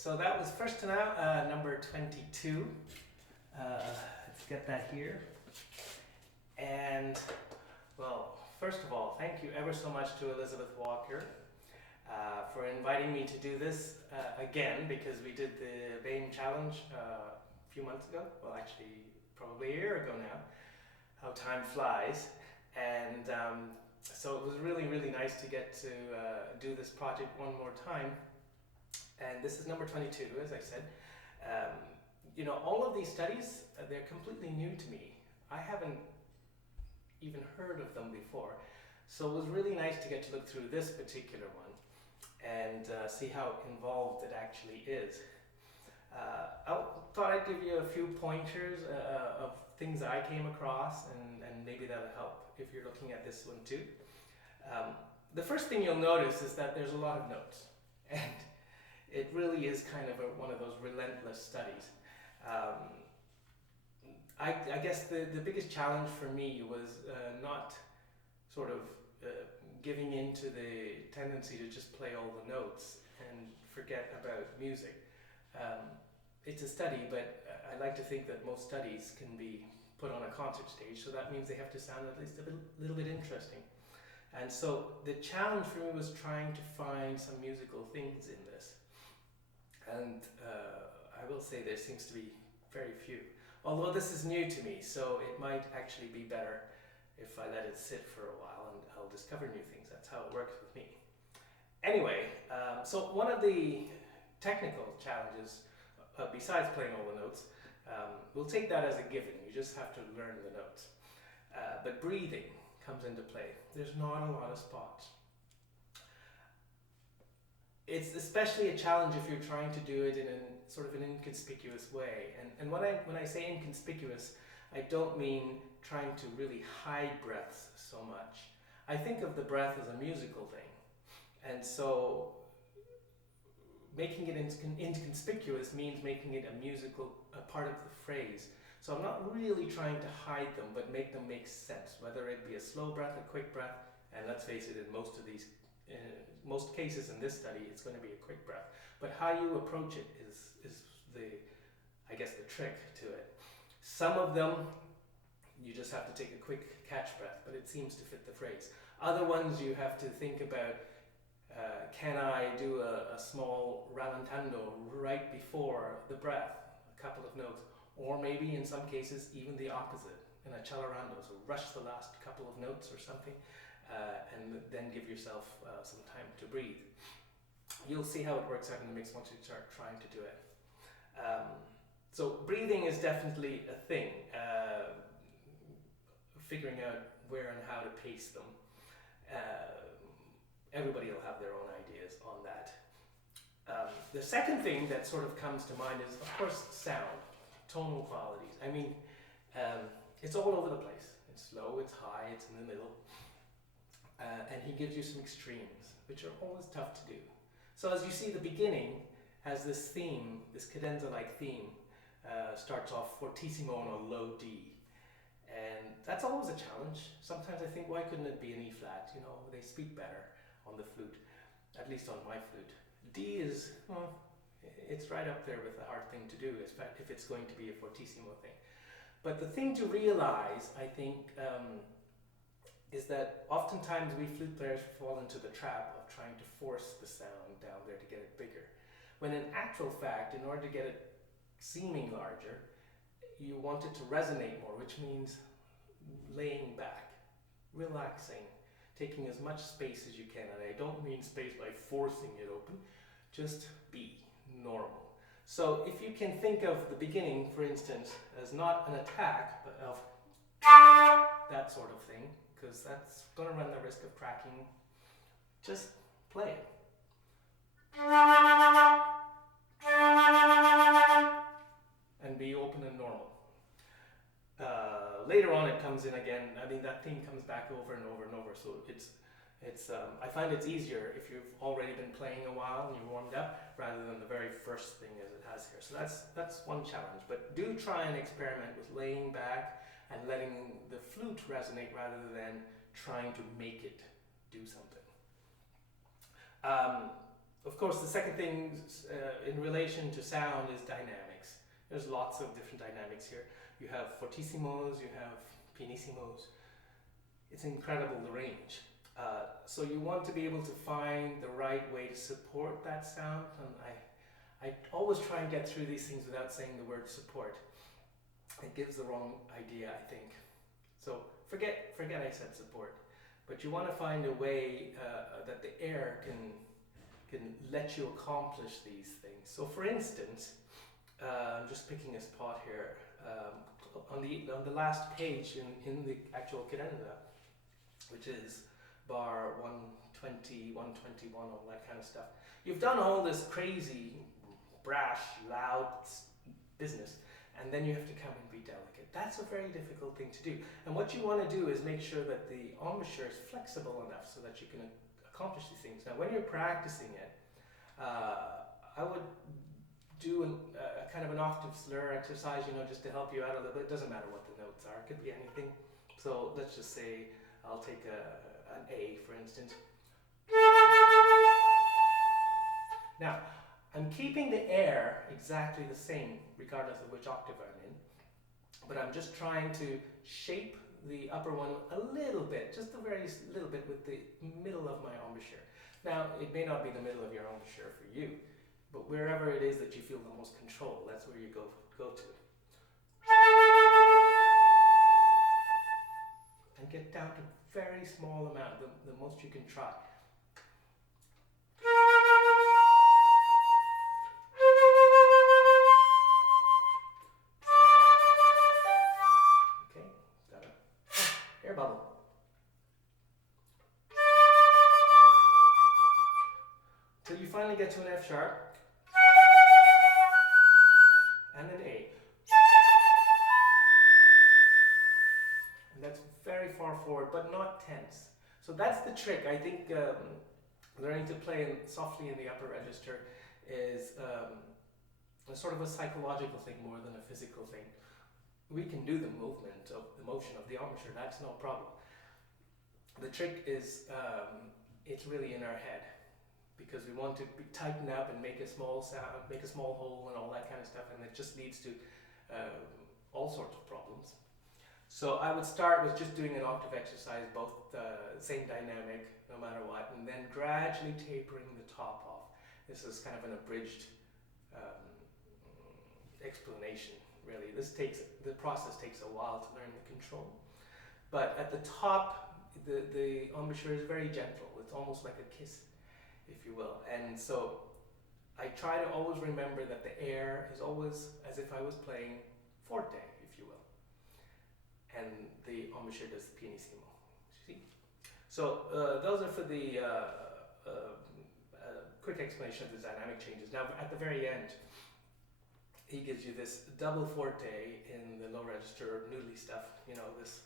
So that was Fürstenau, number 22. Let's get that here. And, well, first of all, thank you ever so much to Elizabeth Walker for inviting me to do this again, because we did the BAME challenge a few months ago. Well, actually, probably a year ago now. How time flies. And so it was really, really nice to get to do this project one more time. And this is number 22, as I said. You know, all of these studies, they're completely new to me. I haven't even heard of them before. So it was really nice to get to look through this particular one and see how involved it actually is. I thought I'd give you a few pointers of things I came across, and maybe that'll help if you're looking at this one too. The first thing you'll notice is that there's a lot of notes, and it really is kind of one of those relentless studies. I guess the biggest challenge for me was not sort of giving in to the tendency to just play all the notes and forget about music. It's a study, but I like to think that most studies can be put on a concert stage, so that means they have to sound at least a little bit interesting. And so the challenge for me was trying to find some musical things in this. And I will say there seems to be very few. Although this is new to me, so it might actually be better if I let it sit for a while and I'll discover new things. That's how it works with me. Anyway, so one of the technical challenges, besides playing all the notes, we'll take that as a given. You just have to learn the notes. But breathing comes into play. There's not a lot of spots. It's especially a challenge if you're trying to do it in a sort of an inconspicuous way. And when I say inconspicuous, I don't mean trying to really hide breaths so much. I think of the breath as a musical thing. And so making it inconspicuous means making it a part of the phrase. So I'm not really trying to hide them, but make them make sense, whether it be a slow breath, a quick breath, and let's face it, in most cases in this study, it's going to be a quick breath. But how you approach it is I guess, the trick to it. Some of them, you just have to take a quick catch breath, but it seems to fit the phrase. Other ones you have to think about, can I do a small rallentando right before the breath, a couple of notes, or maybe in some cases even the opposite, in a celorando, so rush the last couple of notes or something, and then give yourself some time to breathe. You'll see how it works out in the mix once you start trying to do it. So breathing is definitely a thing, figuring out where and how to pace them. Everybody will have their own ideas on that. The second thing that sort of comes to mind is, of course, sound, tonal qualities. I mean, it's all over the place. It's low, it's high, it's in the middle. And he gives you some extremes, which are always tough to do. So as you see, the beginning has this theme, this cadenza-like theme, starts off fortissimo on a low D. And that's always a challenge. Sometimes I think, why couldn't it be an E flat? You know, they speak better on the flute, at least on my flute. D is, well, it's right up there with the hard thing to do, if it's going to be a fortissimo thing. But the thing to realize, I think, is that oftentimes we flute players fall into the trap of trying to force the sound down there to get it bigger. When in actual fact, in order to get it seeming larger, you want it to resonate more, which means laying back, relaxing, taking as much space as you can. And I don't mean space by forcing it open, just be normal. So if you can think of the beginning, for instance, as not an attack, but of that sort of thing, because that's going to run the risk of cracking, just play it. And be open and normal. Later on it comes in again. I mean, that theme comes back over and over and over. So I find it's easier if you've already been playing a while and you're warmed up, rather than the very first thing as it has here. So that's one challenge. But do try and experiment with laying back and letting the flute resonate rather than trying to make it do something. Of course, the second thing in relation to sound is dynamics. There's lots of different dynamics here. You have fortissimos, you have pianissimos. It's incredible, the range. So you want to be able to find the right way to support that sound. And I always try and get through these things without saying the word support. It gives the wrong idea, I think. So forget I said support. But you want to find a way that the air can let you accomplish these things. So for instance, I'm just picking a spot here. On the last page in the actual cadenza, which is bar 120, 121, all that kind of stuff. You've done all this crazy, brash, loud business, and then you have to come and be delicate. That's a very difficult thing to do. And what you want to do is make sure that the embouchure is flexible enough so that you can accomplish these things. Now, when you're practicing it, I would do a kind of an octave slur exercise, just to help you out a little bit. It doesn't matter what the notes are. It could be anything. So let's just say I'll take an A, for instance. Now, I'm keeping the air exactly the same, regardless of which octave I'm in, but I'm just trying to shape the upper one a little bit, just a very little bit, with the middle of my embouchure. Now, it may not be the middle of your embouchure for you, but wherever it is that you feel the most control, that's where you go to. And get down to very small amount, the most you can try. Okay, got a air bubble. Till you finally get to an F sharp and an A. And that's very far forward, but not tense. So that's the trick. I think learning to play softly in the upper register is a sort of a psychological thing more than a physical thing. We can do the movement of the motion of the embouchure, that's no problem. The trick is it's really in our head, because we want to tighten up and make a small sound, make a small hole and all that kind of stuff, and it just leads to all sorts of problems. So I would start with just doing an octave exercise, both same dynamic, no matter what, and then gradually tapering the top off. This is kind of an abridged explanation, really. The process takes a while to learn the control. But at the top, the embouchure is very gentle. It's almost like a kiss, if you will. And so I try to always remember that the air is always as if I was playing forte, if you will. And the embouchure does the pianissimo. See? So those are for the quick explanation of the dynamic changes. Now at the very end, he gives you this double forte in the low register, noodly stuff, this.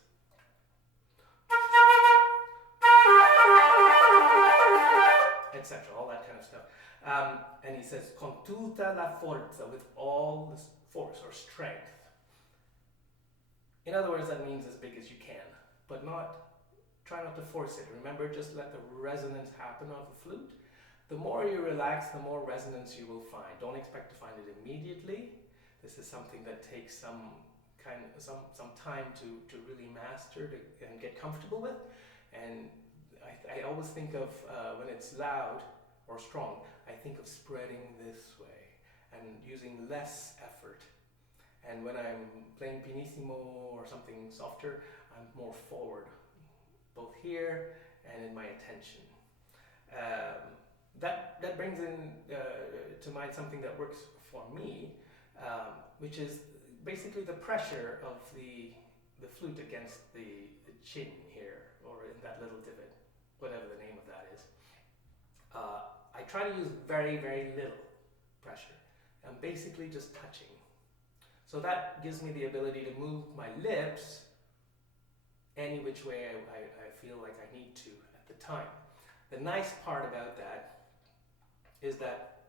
Etc., all that kind of stuff. And he says, con tutta la forza, with all this force or strength. In other words, that means as big as you can, but try not to force it. Remember, just let the resonance happen of the flute. The more you relax, the more resonance you will find. Don't expect to find it immediately. This is something that takes some time to really master and get comfortable with. And I always think of when it's loud or strong, I think of spreading this way and using less effort. And when I'm playing pianissimo or something softer, I'm more forward, both here and in my attention. That brings in to mind something that works for me, which is basically the pressure of the flute against the chin here, or in that little divot, whatever the name of that is. I try to use very, very little pressure. I'm basically just touching. So that gives me the ability to move my lips any which way I feel like I need to at the time. The nice part about that is that,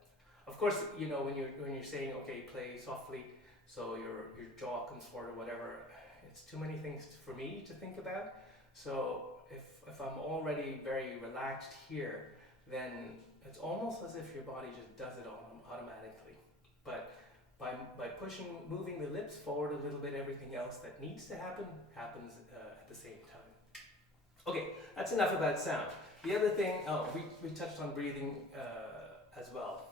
of course, when you're saying, okay, play softly, so your jaw comes forward or whatever, it's too many things for me to think about. So if I'm already very relaxed here, then it's almost as if your body just does it automatically. But by moving the lips forward a little bit, everything else that needs to happen happens at the same time. Okay, that's enough about sound. The other thing, we touched on breathing as well.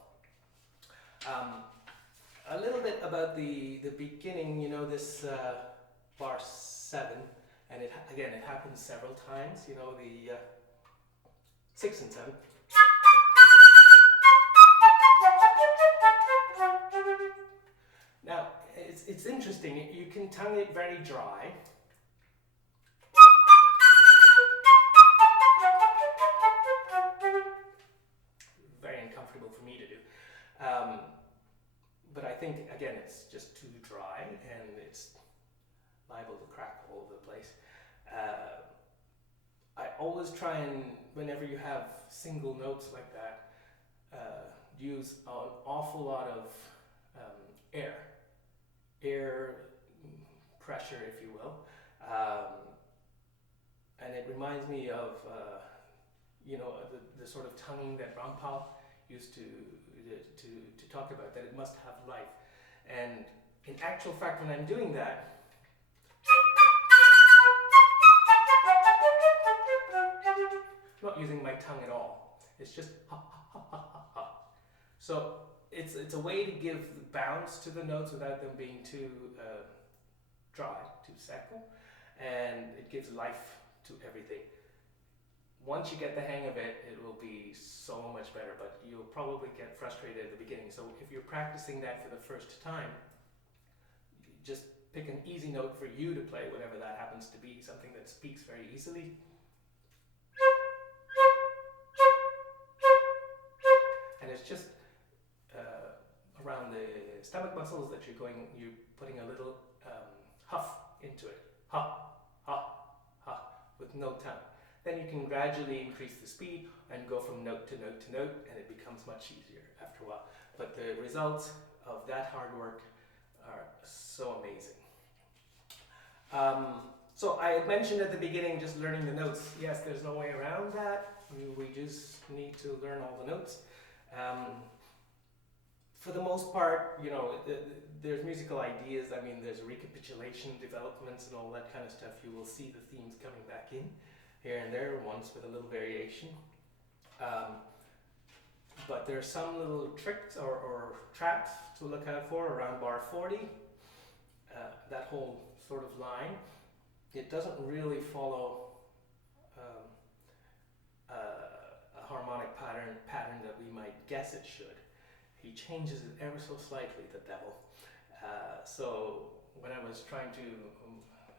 A little bit about the beginning, you know, this bar 7, and it happens several times, you know, the 6 and 7. Now, it's interesting, you can tongue it very dry. Very uncomfortable for me to do. But I think, again, it's just too dry and it's liable to crack all over the place. I always try and, whenever you have single notes like that, use an awful lot of air pressure, if you will. And it reminds me of, you know, the sort of tonguing that Rampal used to talk about, that it must have life. And in actual fact, when I'm doing that, I'm not using my tongue at all. It's just ha ha ha ha ha ha. So it's a way to give the bounce to the notes without them being too dry, too secco, and it gives life to everything. Once you get the hang of it, it will be so much better, but you'll probably get frustrated at the beginning. So if you're practicing that for the first time, just pick an easy note for you to play, whatever that happens to be, something that speaks very easily. And it's just around the stomach muscles that you're putting a little huff into it. Ha, ha, ha, with no tongue. Then you can gradually increase the speed and go from note to note to note, and it becomes much easier after a while. But the results of that hard work are so amazing. So I had mentioned at the beginning just learning the notes. Yes, there's no way around that. We just need to learn all the notes. For the most part, you know, there's musical ideas. I mean, there's recapitulation, developments, and all that kind of stuff. You will see the themes coming back in here and there, once with a little variation. But there are some little tricks or traps to look out for around bar 40. That whole sort of line, it doesn't really follow a harmonic pattern that we might guess it should. He changes it ever so slightly, the devil. So when I was trying to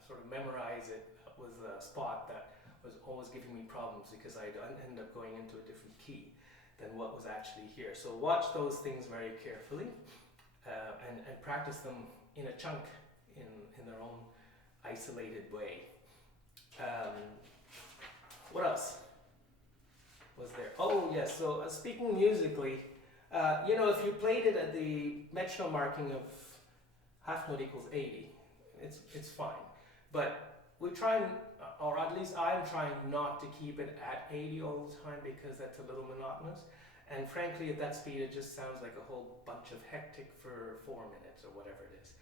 sort of memorize it, was a spot that was always giving me problems because I'd end up going into a different key than what was actually here. So watch those things very carefully and practice them in a chunk in their own isolated way. What else was there? Oh yes, so speaking musically, you know, if you played it at the metronome marking of half note equals 80, it's fine. But we try and, or at least I'm trying not to keep it at 80 all the time because that's a little monotonous. And frankly, at that speed, it just sounds like a whole bunch of hectic for 4 minutes or whatever it is.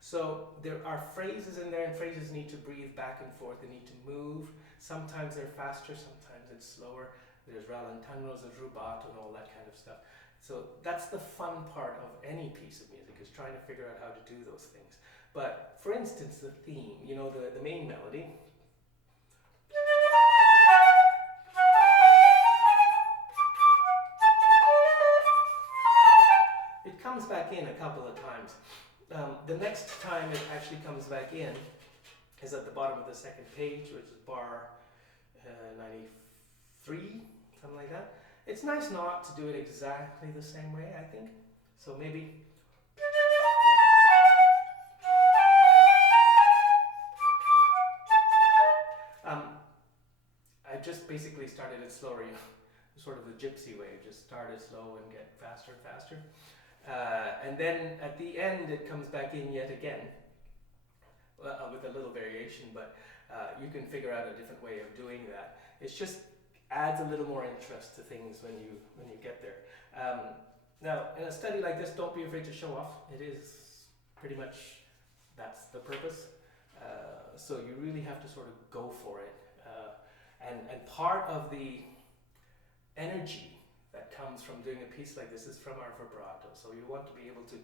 So there are phrases in there, and phrases need to breathe back and forth. They need to move. Sometimes they're faster, sometimes it's slower. There's rallentando, there's rubato, and all that kind of stuff. So that's the fun part of any piece of music, is trying to figure out how to do those things. But for instance, the theme, you know, the main melody. It comes back in a couple of times. The next time it actually comes back in is at the bottom of the second page, which is bar 93, something like that. It's nice not to do it exactly the same way, I think. So maybe... I just basically started it slower, you know, sort of the gypsy way. Just start it slow and get faster and faster. And then at the end it comes back in yet again with a little variation, but you can figure out a different way of doing that. It's just adds a little more interest to things when you get there. Now, in a study like this, don't be afraid to show off. It is pretty much, that's the purpose. So you really have to sort of go for it. And part of the energy that comes from doing a piece like this is from our vibrato. So you want to be able to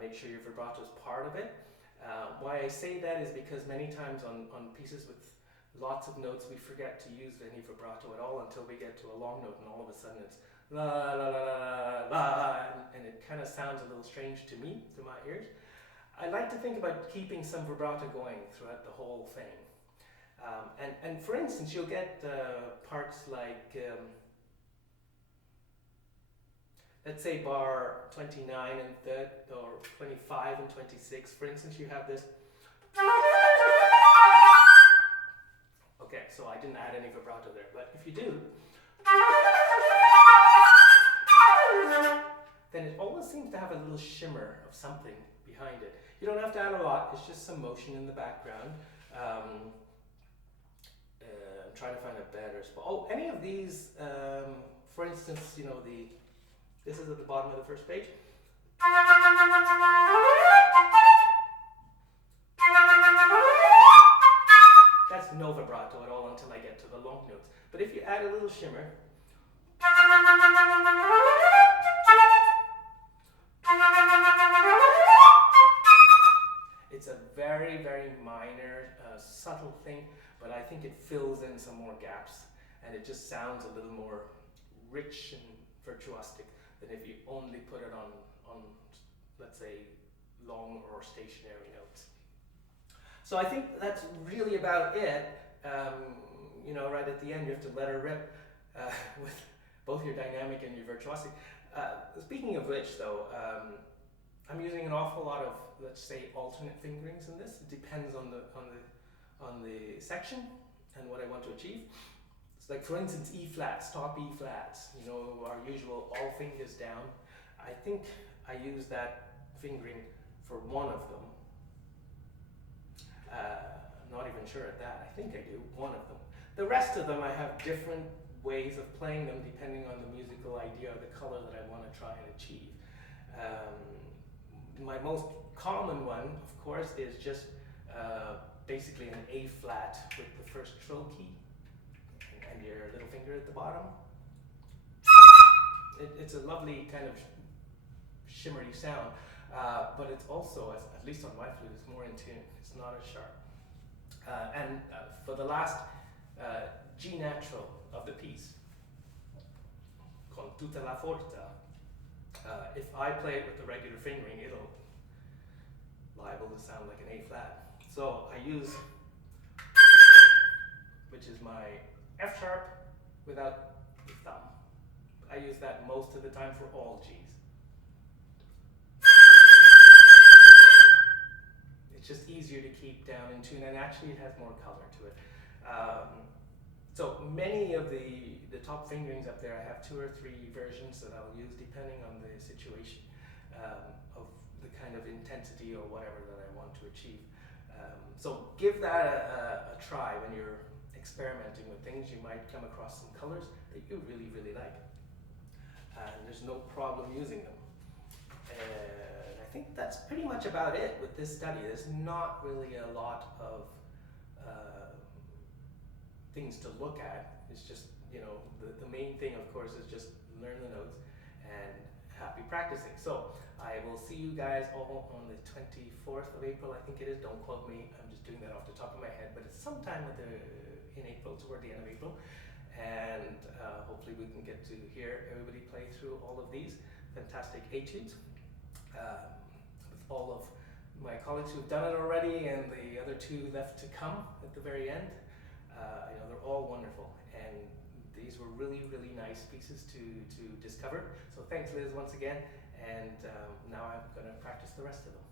make sure your vibrato is part of it. Why I say that is because many times on pieces with lots of notes, we forget to use any vibrato at all until we get to a long note, and all of a sudden it's la la la la la, and it kind of sounds a little strange to me, to my ears. I like to think about keeping some vibrato going throughout the whole thing. And for instance, you'll get parts like, let's say bar 29 and third, or 25 and 26. For instance, you have this. Okay, so I didn't add any vibrato there, but if you do, then it always seems to have a little shimmer of something behind it. You don't have to add a lot, it's just some motion in the background. I'm trying to find a better spot. Oh, any of these, for instance, you know, this is at the bottom of the first page. That's no vibrato at all until I get to the long notes. But if you add a little shimmer, it's a very, very minor, subtle thing, but I think it fills in some more gaps, and it just sounds a little more rich and virtuosic than if you only put it on let's say, long or stationary notes. So I think that's really about it. You know, right at the end, you have to let her rip with both your dynamic and your virtuosic. Speaking of which, though, I'm using an awful lot of, let's say, alternate fingerings in this. It depends on the section and what I want to achieve. It's like, for instance, E flats, top E flats. You know, our usual all fingers down. I think I use that fingering for one of them. I'm not even sure at that. I think I do one of them. The rest of them, I have different ways of playing them depending on the musical idea or the color that I want to try and achieve. My most common one, of course, is just basically an A flat with the first trill key and your little finger at the bottom. It's a lovely kind of shimmery sound, but it's also, at least on my flute, it's more in tune. It's not as sharp. And for the last G natural of the piece, con tutta la forza, if I play it with the regular fingering, it'll liable to sound like an A flat. So I use, which is my F sharp without the thumb. I use that most of the time for all Gs. It's just easier to keep down in tune, and actually it has more color to it. So many of the top fingerings up there, I have 2 or 3 versions that I'll use depending on the situation of the kind of intensity or whatever that I want to achieve. So give that a try when you're experimenting with things. You might come across some colors that you really, really like. And there's no problem using them. And I think that's pretty much about it with this study. There's not really a lot of things to look at. It's just, you know, the main thing, of course, is just learn the notes and happy practicing. So I will see you guys all on the 24th of April, I think it is. Don't quote me, I'm just doing that off the top of my head, but it's sometime in April, toward the end of April. And hopefully we can get to hear everybody play through all of these fantastic etudes with all of my colleagues who've done it already, and the other 2 left to come at the very end. You know, they're all wonderful, and these were really, really nice pieces to discover. So thanks, Liz, once again, and now I'm going to practice the rest of them.